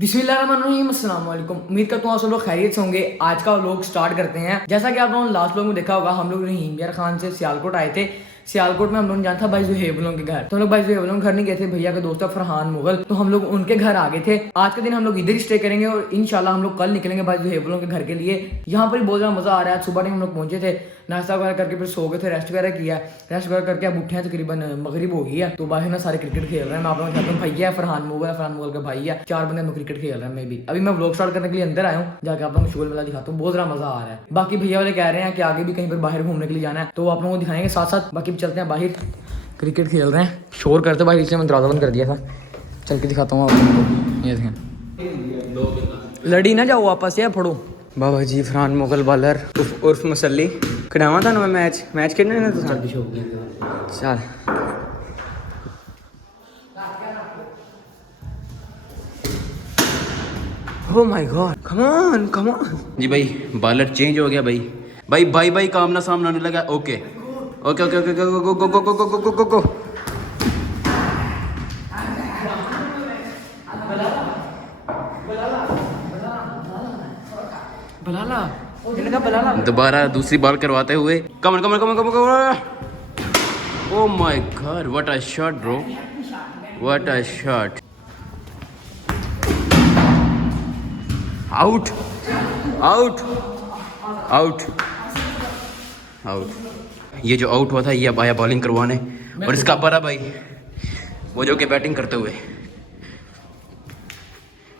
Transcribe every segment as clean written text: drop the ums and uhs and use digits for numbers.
बिस्मिल्लाहिर्रहमानिर्रहीम, अस्सलाम वालेकुम। उम्मीद करता हूँ आप सब लोग खैरियत से होंगे। आज का व्लॉग स्टार्ट करते हैं। जैसा कि आप लोगों ने लास्ट व्लॉग में देखा होगा, हम लोग रहीम यार खान से सियालकोट आए थे। सियालकोट में हम लोग जाना था भाई जुहेबलों के घर। तो हम लोग भाई जुहेबलों के घर नहीं गए थे, भैया के दोस्त फरहान मुगल, तो हम लोग उनके घर आ गए थे। आज के दिन हम लोग इधर ही स्टे करेंगे और इंशाल्लाह हम लोग कल निकलेंगे भाई जुहेबलों के घर के लिए। यहाँ पर बहुत ज़्यादा मजा आ रहा है। सुबह टाइम हम लोग पहुंचे थे, नाश्ता वगैरह करके फिर सो गए थे, रेस्ट वगैरह किया। रेस्ट वगैरह करके अब उठे हैं, तकरीबन मगरिब हो गई है। तो बाहर ना सारे क्रिकेट खेल रहे हैं। मैं आप लोगों के साथ भैया है, फरहान मुगल का भाई है, 4 बंदे हम लोग क्रिकेट खेल रहे हैं। मैं भी अभी मैं व्लॉग स्टार्ट करने के लिए अंदर आया हूँ, जाके आप लोगों को शुगर मेला दिखाता हूँ। बहुत ज़्यादा मजा आ रहा है। बाकी भैया वाले कह रहे हैं कि आगे भी कहीं पर बाहर घूमने के लिए जाना है, तो आप लोगों को दिखाएंगे साथ साथ। बाकी चलते हैं बाहर, क्रिकेट खेल रहे हैं, शोर करते बाहर, इसलिए मैं दरवाजा बंद कर दिया था। चल के दिखाता हूँ आप लोगों को। ये देखें, लड़ी ना जाओ आपस से, फड़ो। बाबा जी फरहान मुगल बॉलर उर्फ मसली खिडावा था मैच खेलने ने तो चल। Oh my God, come on जी भाई, बॉलर चेंज हो गया भाई काम ना सामने आने लगा। Okay okay okay okay go go go go go go go go go. बलाला दोबारा दूसरी बॉल करवाते हुए come on come on come on come on come on. Oh my god, what a shot bro, what a shot. Out out out out. ये जो out हुआ था ये अब आया बॉलिंग करवाने, और इसका बड़ा भाई वो जो के बैटिंग करते हुए।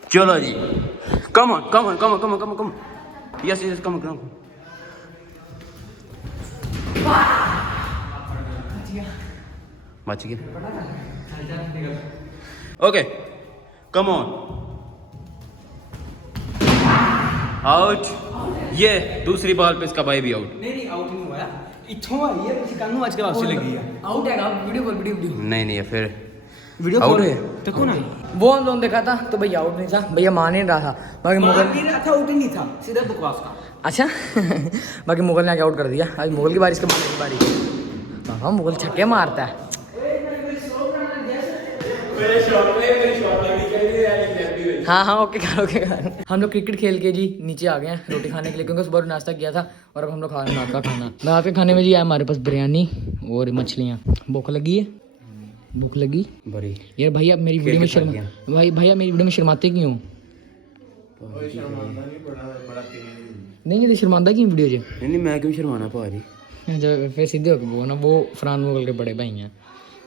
चलो जी, come on come on come on come on come on come. Yes yes come on come. बच गया। Okay come on, out. ये दूसरी बॉल पे इसका भाई भी आउट। नहीं आउट नहीं हुआ है, इथों आई है किसी कानू आज के वापसी लगी है। आउट है आप वीडियो नहीं है फिर वीडियो आउट आउट है तो कौन आई? वो हम लोगों ने देखा था तो भैया आउट नहीं था, भैया मान ही नहीं रहा था। बाकी मुगल नहीं रहा था, आउट ही नहीं था, सीधा बकवास का। अच्छा बाकी मुगल ने आके आउट कर दिया। आज मुगल की बारिश के बाद बारी। हाँ मुगल छक्के मारता है। हाँ ओके हम लोग क्रिकेट खेल के जी नीचे आ गए हैं रोटी खाने के लिए, क्योंकि सुबह नाश्ता किया था और अब हम लोग खा रहे हैं रात का खाना। रात के खाने में जी है हमारे पास बिरयानी और मछलियाँ। भूख लगी है, भूख लगी बड़ी यार। भैया मेरी वीडियो में भैया मेरी वीडियो में शर्माते क्यों? नहीं शर्मांदा क्यों वीडियो च? नहीं मैं क्यों शर्माना भाजी। फिर सीधे होकर वो ना, वो फरहान मुगल के बड़े भाई हैं।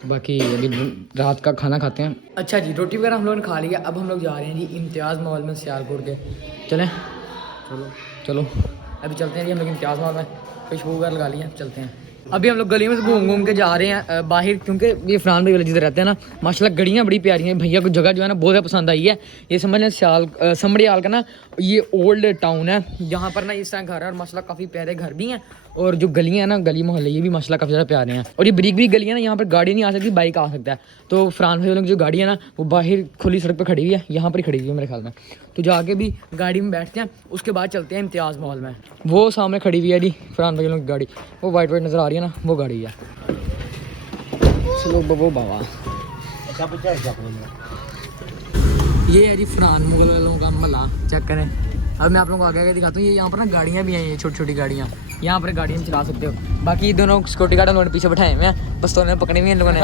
बाकी अभी रात का खाना खाते हैं। अच्छा जी, रोटी वगैरह हम लोगों ने खा लिया। अब हम लोग जा रहे हैं जी इम्तियाज़ मॉल में सियालकोट के। चलें चलो अभी चलते हैं जी हम लोग इम्तियाज़ मॉल में। खुशबू वगैरह लगा लिया, चलते हैं। अभी हम लोग गली में घूम के जा रहे हैं बाहर, क्योंकि ये फरहान भाई वाले जिधर रहते हैं ना, माशाल्लाह गलियाँ बड़ी प्यारी हैं। भैया को जगह जो है ना बहुत ज़्यादा पसंद आई है। ये समझ लें समड़ियाल का ना ये ओल्ड टाउन है। यहाँ पर ना इस तरह घर है और माशाल्लाह काफ़ी प्यारे घर भी हैं। और जो गलियाँ हैं ना, गली मोहल्ले, ये भी माशाल्लाह काफ़ी ज़्यादा प्यारे हैं। और ये बरीक गलियाँ ना, यहाँ पर गाड़ी नहीं आ सकती, बाइक आ सकता है। तो फरहान भाई वालों की जो गाड़ी है ना, वो बाहर खुली सड़क पर खड़ी हुई है, यहाँ पर ही खड़ी हुई है मेरे ख्याल में। तो जाके भी गाड़ी में बैठते हैं, उसके बाद चलते हैं इम्तियाज़ मॉल में। वो सामने खड़ी हुई है जी फरहान भाई वालों की गाड़ी, वो वाइट नज़र आ रही है ना, वो गाड़ी है। चलो बबो बाबा, ये है जी फरहान मुगल वालों का महला, चेक करें। अब मैं आप लोगों को आगे दिखाता हूँ। ये यहाँ पर ना गाड़ियाँ भी हैं, ये छोटी छोटी गाड़ियाँ, यहाँ पर गाड़ियाँ चला सकते हो। बाकी दोनों सिक्योरिटी गार्ड लोगों ने पीछे बैठाए हुए हैं, बस तो पकड़े हुए हैं इन लोगों ने।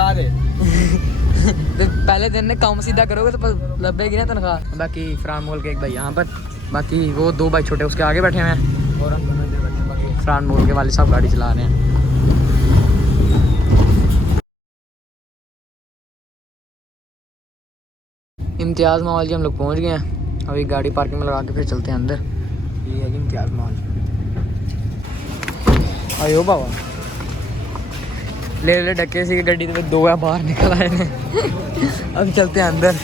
तो पहले दिन में काम सीधा करोगे तो लबेगी ना तनख्वाह। बाकी फरहान मुगल के एक भाई यहाँ पर, बाकी वो 2 भाई छोटे उसके आगे बैठे हुए हैं, और हम दोनों इधर बैठे हैं। बाकी फरहान मुगल के वाले साहब गाड़ी चला रहे हैं। इम्तियाज़ मॉल जी हम लोग पहुँच गए हैं। अभी गाड़ी पार्किंग में लगा के फिर चलते हैं अंदर। ये है जी इम्तियाज़ मॉल। आयो बाबा ले डके सी गड्डी तो 2 है बाहर निकल आए ने। अब चलते हैं अंदर।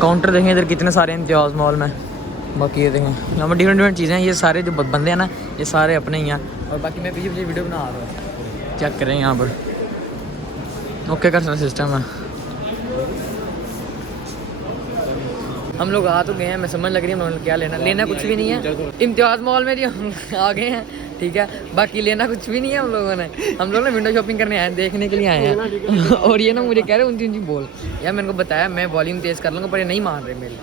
काउंटर देखें इधर कितने सारे इम्तियाज़ मॉल में। बाकी ये देखें यहाँ पर डिफरेंट चीज़ें हैं। ये सारे जो बंदे हैं ना, ये सारे अपने ही हैं। और बाकी मैं पीछे वीडियो बना रहा हूँ, चेक करें यहाँ पर। ओके का सिस्टम है। हम लोग आ तो गए हैं, मैं समझ लग रही है हम क्या लेना कुछ भी नहीं है। इम्तियाज मॉल में जी हम आ गए हैं, ठीक है। बाकी लेना कुछ भी नहीं है हम लोगों ने। हम लोग ना विंडो शॉपिंग करने आए हैं, देखने के लिए आए हैं। और ये ना मुझे कह रहे ऊँची ऊँची बोल यार, मैंने को बताया मैं वॉल्यूम तेज़ कर लूँगा, पर ये नहीं मान रहे मेरी।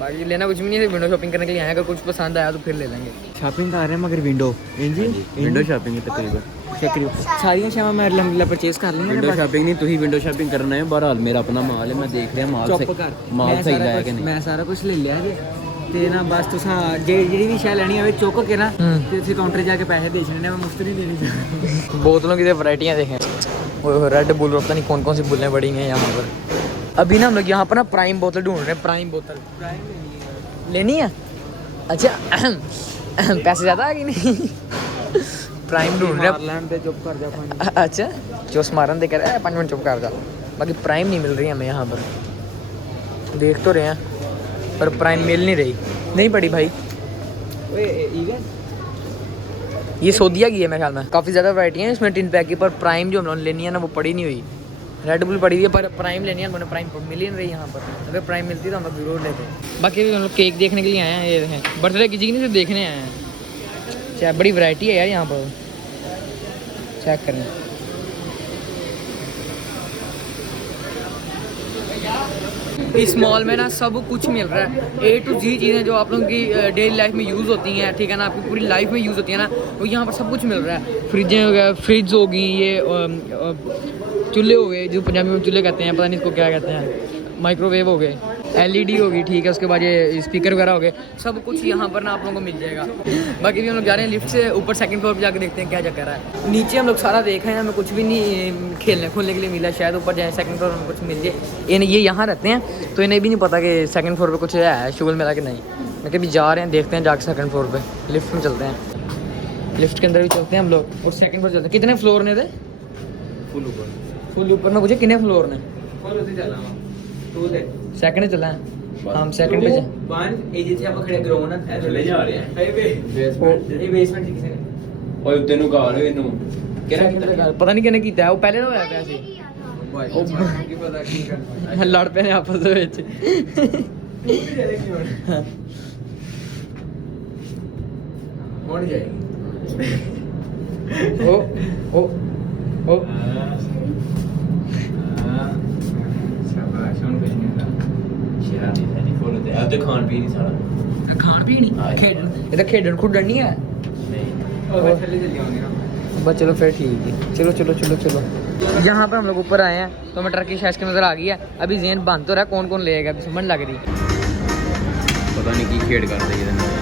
बाकी लेना कुछ भी नहीं है, विंडो शॉपिंग करने के लिए आए हैं। अगर कुछ पसंद आया तो फिर ले लेंगे। शॉपिंग कर रहे हैं मगर विंडो विंडो शॉपिंग है तकरीबन सारियां शाम मैं अलहमदुलिल्लाह परचेज कर लेंगे। विंडो शॉपिंग नहीं, तुम विंडो शॉपिंग करना है। बहरहाल मेरा अपना माल है, मैं देख रहा माल सही लाया कि नहीं। मैं सारा कुछ ले लिया जी ते ना बस तुसा जेडी भी शै लैनी होवे चुक के ना ते उसी काउंटर जाके पैसे दे छड़ने, मैं मुफ्त नहीं देनी। बोतलों की तो वैरायटियाँ देखें, वो रेड बुल, पता नहीं कौन कौन सी बुलें बड़ी हैं यहाँ पर। अभी ना हम लोग यहाँ पर ना प्राइम बोतल ढूंढ रहे हैं। प्राइम बोतल लेनी है। अच्छा पैसे ज़्यादा आ गए नहीं। प्राइम ढूंढ रहे हैं। चुप कर जा पानी। अच्छा चोस मारन दे कर 5 मिनट चुप कर जा। बाकी प्राइम नहीं मिल रही हमें यहाँ पर, देख तो रहे हैं पर प्राइम मिल नहीं रही। नहीं पड़ी भाई, ये सोदिया की है मेरे ख्याल में। काफ़ी ज़्यादा वैरायटी है इसमें 10 पैक की, पर प्राइम जो हम लोगों ने लेनी है ना वो पड़ी नहीं हुई। रेड बुल पड़ी हुई है पर प्राइम लेनी है, हमने प्राइम मिल ही नहीं रही यहाँ पर। अगर प्राइम मिलती तो हम लोग जरूर लेते। बाकी अभी हम लोग केक देखने के लिए आए हैं। ये देखें बर्थडे की नहीं, सिर्फ देखने आए हैं। अच्छा बड़ी वैरायटी है यार यहाँ पर, चेक करें। इस मॉल में ना सब कुछ मिल रहा है, A to Z चीज़ें जो आप लोगों की डेली लाइफ में यूज़ होती हैं, ठीक है ना, आपकी पूरी लाइफ में यूज़ होती है ना, वो यहाँ पर सब कुछ मिल रहा है। फ्रिजें हो गया, फ्रिज होगी, ये चूल्हे हो गए जो पंजाबी में चूल्हे कहते हैं, पता नहीं इसको क्या कहते हैं, माइक्रोवेव हो गए, LED होगी, ठीक है। उसके बाद ये स्पीकर वगैरह हो गए, सब कुछ यहाँ पर ना आप लोगों को मिल जाएगा। बाकी भी हम लोग जा रहे हैं लिफ्ट से ऊपर, सेकंड फ्लोर पे जाकर देखते हैं क्या चक्कर है। नीचे हम लोग सारा देख रहे हैं, हमें कुछ भी नहीं खेलने खोलने के लिए मिला। शायद ऊपर जाए सेकंड फ्लोर में कुछ मिल जाए। ये यहाँ रहते हैं तो इन्हें भी नहीं पता कि सेकंड फ्लोर पे कुछ है शुगल मेला कि नहीं। मैं कभी जा रहे हैं, देखते हैं जाकर सेकंड फ्लोर पे। लिफ्ट में चलते हैं, लिफ्ट के अंदर भी चलते हैं हम लोग और सेकंड फ्लोर चलते हैं। कितने फ्लोर ने थे? फुल ऊपर ना, मुझे कितने फ्लोर ने? सेकंड चला है हम सेकंड पे वन ए जिथे आप खड़े ग्राउंड है चले जा रहे हैं ये बेसमेंट किसे ओए तेनू गाल ਇਹਨੂੰ ਕਿਹੜਾ ਪਤਾ ਨਹੀਂ ਕਿਹਨੇ ਕੀਤਾ ਉਹ ਪਹਿਲੇ ਤਾਂ ਹੋਇਆ ਪਿਆ ਸੀ। ਕੀ ਪਤਾ ਕੀ ਕਰਨਾ ਲੜ ਪਏ ਨੇ ਆਪਸ ਦੇ ਵਿੱਚ। ਕੌਣ ਜਾਏਗੀ ਉਹ ਉਹ शाबाश ਹੁਣ ਕੁਝ ਨਹੀਂ ਹੁੰਦਾ ਸ਼ਰਾਬੀ ਨਹੀਂ ਫੋਲੋ ਤੇ ਆ ਤੇ ਖਾਣ ਪੀਣ ਹੀ ਸਾਰਾ ਖਾਣ ਪੀਣ ਹੀ ਖੇਡਣ, ਇਹ ਤਾਂ ਖੇਡਣ ਖੁੱਡਣ ਨਹੀਂ ਹੈ। नहीं और थल्ले चले आऊंगे ना बस चलो फिर ठीक है, चलो चलो चलो चलो। यहाँ पर हम लोग ऊपर आए हैं तो हमें टर्किश आइसक्रीम नजर आ गई है। अभी जेन बंद तो रहा, कौन कौन लेगा अभी समझ लग रही। ਪਤਾ ਨਹੀਂ ਕੀ ਖੇਡ ਕਰਦੇ ਇਹਦੇ ਨਾਲ।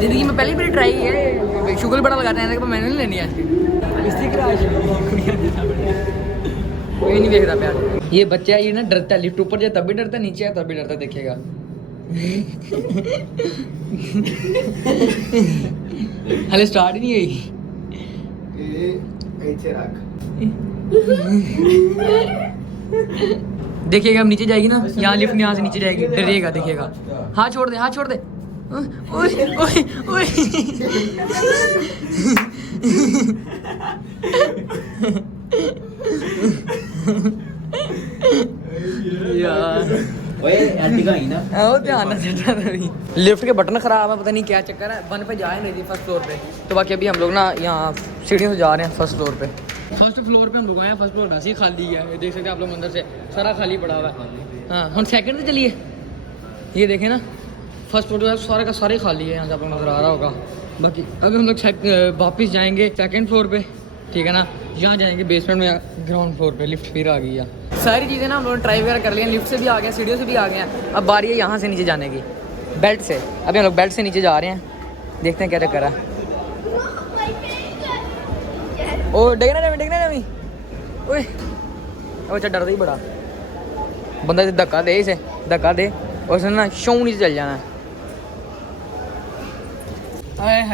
जिंदगी में पहली बार ट्राई है, शुगर बड़ा लगाते हैं, मैंने नहीं लेनी है कोई नहीं देखता प्यार। ये बच्चा ये ना डरता है, लिफ्ट ऊपर जाए तब भी डरता, नीचे आए तब भी डरता, देखिएगा। हले स्टार्ट ही नहीं हुई। देखिएगा अब नीचे जाएगी ना, यहाँ लिफ्ट यहाँ से नीचे जाएगी, डरिएगा, देखिएगा। हाथ छोड़ दे, हाथ छोड़ दे। ओए ओए ओए यार ओए ऐडी का ही ना ओ ध्यान से लिफ्ट के बटन खराब है, पता नहीं क्या चक्कर है, वन पे जा ही नहीं रही फर्स्ट फ्लोर पे। तो बाकी अभी हम लोग ना यहाँ सीढ़ियों से जा रहे हैं फर्स्ट फ्लोर पे। फर्स्ट फ्लोर पे हम लोग आए हैं, फर्स्ट फ्लोर वैसे ही खाली है, ये देख सकते हैं आप लोग अंदर से सारा खाली पड़ा हुआ है। हाँ हम सेकंड पे चलिए, ये देखें ना फर्स्ट फ्लोर सारा का सारा ही खाली है, यहाँ से आप लोग नजर आ रहा होगा। बाकी अभी हम लोग वापस जाएंगे सेकंड फ्लोर पे, ठीक है ना, यहाँ जाएंगे बेसमेंट में ग्राउंड फ्लोर पे। लिफ्ट फिर आ गई है, सारी चीज़ें ना हम लोगों ने ट्राई वगैरह कर लिया, लिफ्ट से भी आ गए, सीढ़ियों से भी आ गए हैं। अब बारी है यहाँ से नीचे जाने की, बेल्ट से। अभी हम लोग बेल्ट से नीचे जा रहे हैं, देखते हैं क्या चक्कर है। ओ देखना नहीं ओए अच्छा डरता ही बड़ा बंदा, इसे धक्का दे, इसे धक्का दे और उसने ना शौ नीचे चल जाना है।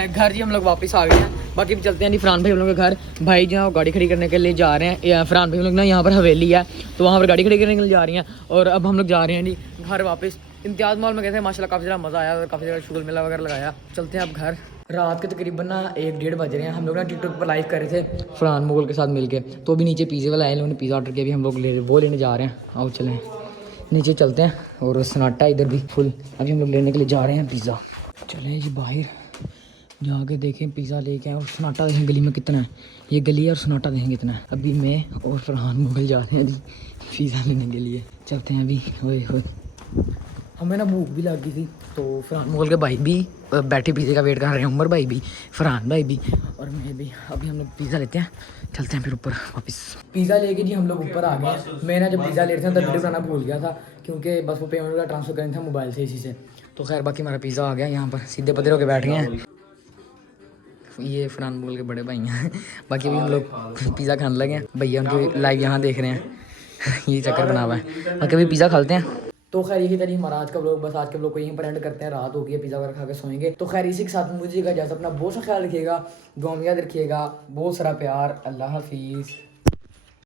घर जी हम लोग वापस आ गए हैं। बाकी भी चलते हैं जी फरहान भाई हम लोग के घर। भाई जो है वो गाड़ी खड़ी करने के लिए जा रहे हैं, या फरहान भाई हम लोग ना यहाँ पर हवेली है तो वहाँ पर गाड़ी खड़ी करने के लिए जा रही हैं। और अब हम लोग जा रहे हैं जी घर वापस। इम्तियाज़ मॉल में गए थे, माशाल्लाह काफ़ी ज़्यादा मज़ा आया और काफ़ी ज़्यादा शुगल मेला वगैरह लगाया। चलते हैं अब घर। रात के तकरीबन ना 1-1:30 बज रहे हैं। हम लोग ना टिकटॉक पर लाइव कर रहे थे फरहान मुगल के साथ मिलके। तो अभी नीचे पिज़्ज़े वाला आए, उन्होंने पिज़्ज़ा ऑर्डर किया, अभी हम लोग वो लेने जा रहे हैं। आओ चलें नीचे चलते हैं। और सन्नाटा इधर भी फुल, अभी हम लोग लेने के लिए जा रहे हैं पिज़्ज़ा। चलें जी बाहर जाके देखें पिज़्ज़ा लेके आए और सन्नाटा देखें गली में कितना है। ये गली है और सन्नाटा देखें कितना है। अभी मैं और फरहान मुगल जा रहे हैं जी पिज़्ज़ा लेने के लिए। चलते हैं अभी। ओए हमें ना भूख भी लग गई थी तो फरहान मुगल के भाई भी बैठे पिज़्ज़े का वेट कर रहे हैं, उमर भाई भी, फरहान भाई भी और मैं भी। अभी हम लोग पिज़्ज़ा लेते हैं, चलते हैं फिर ऊपर वापस। पिज़्ज़ा लेके जी हम लोग ऊपर आ गए। मैं ना जब पिज़्ज़ा ले रहे थे तब वीडियो बनाना भूल गया था, क्योंकि बस वो पेमेंट का ट्रांसफ़र करना था मोबाइल से इसी से। तो खैर बाकी हमारा पिज़्ज़ा आ गया, यहाँ पर सीधे पधरे होकर बैठ गए हैं। ये फरहान मुगल के बड़े भाई हैं। बाकी अभी हम लोग पिज़्ज़ा खाने लगे हैं, भैया उनके लाइव यहाँ देख रहे हैं। ये चक्कर बना हुआ है। बाकी अभी पिज़्ज़ा खाते हैं। तो खैर यही था हमारा आज का व्लॉग। बस आज के व्लॉग को यहीं पर एंड करते हैं, रात हो गई है, पिज़्ज़ा वगैरह खा के सोएंगे। तो खैर इसी के साथ मुझे जैसा अपना बहुत सा ख्याल रखिएगा, दुआ में याद रखिएगा, बहुत सारा प्यार। अल्लाह हाफिज़।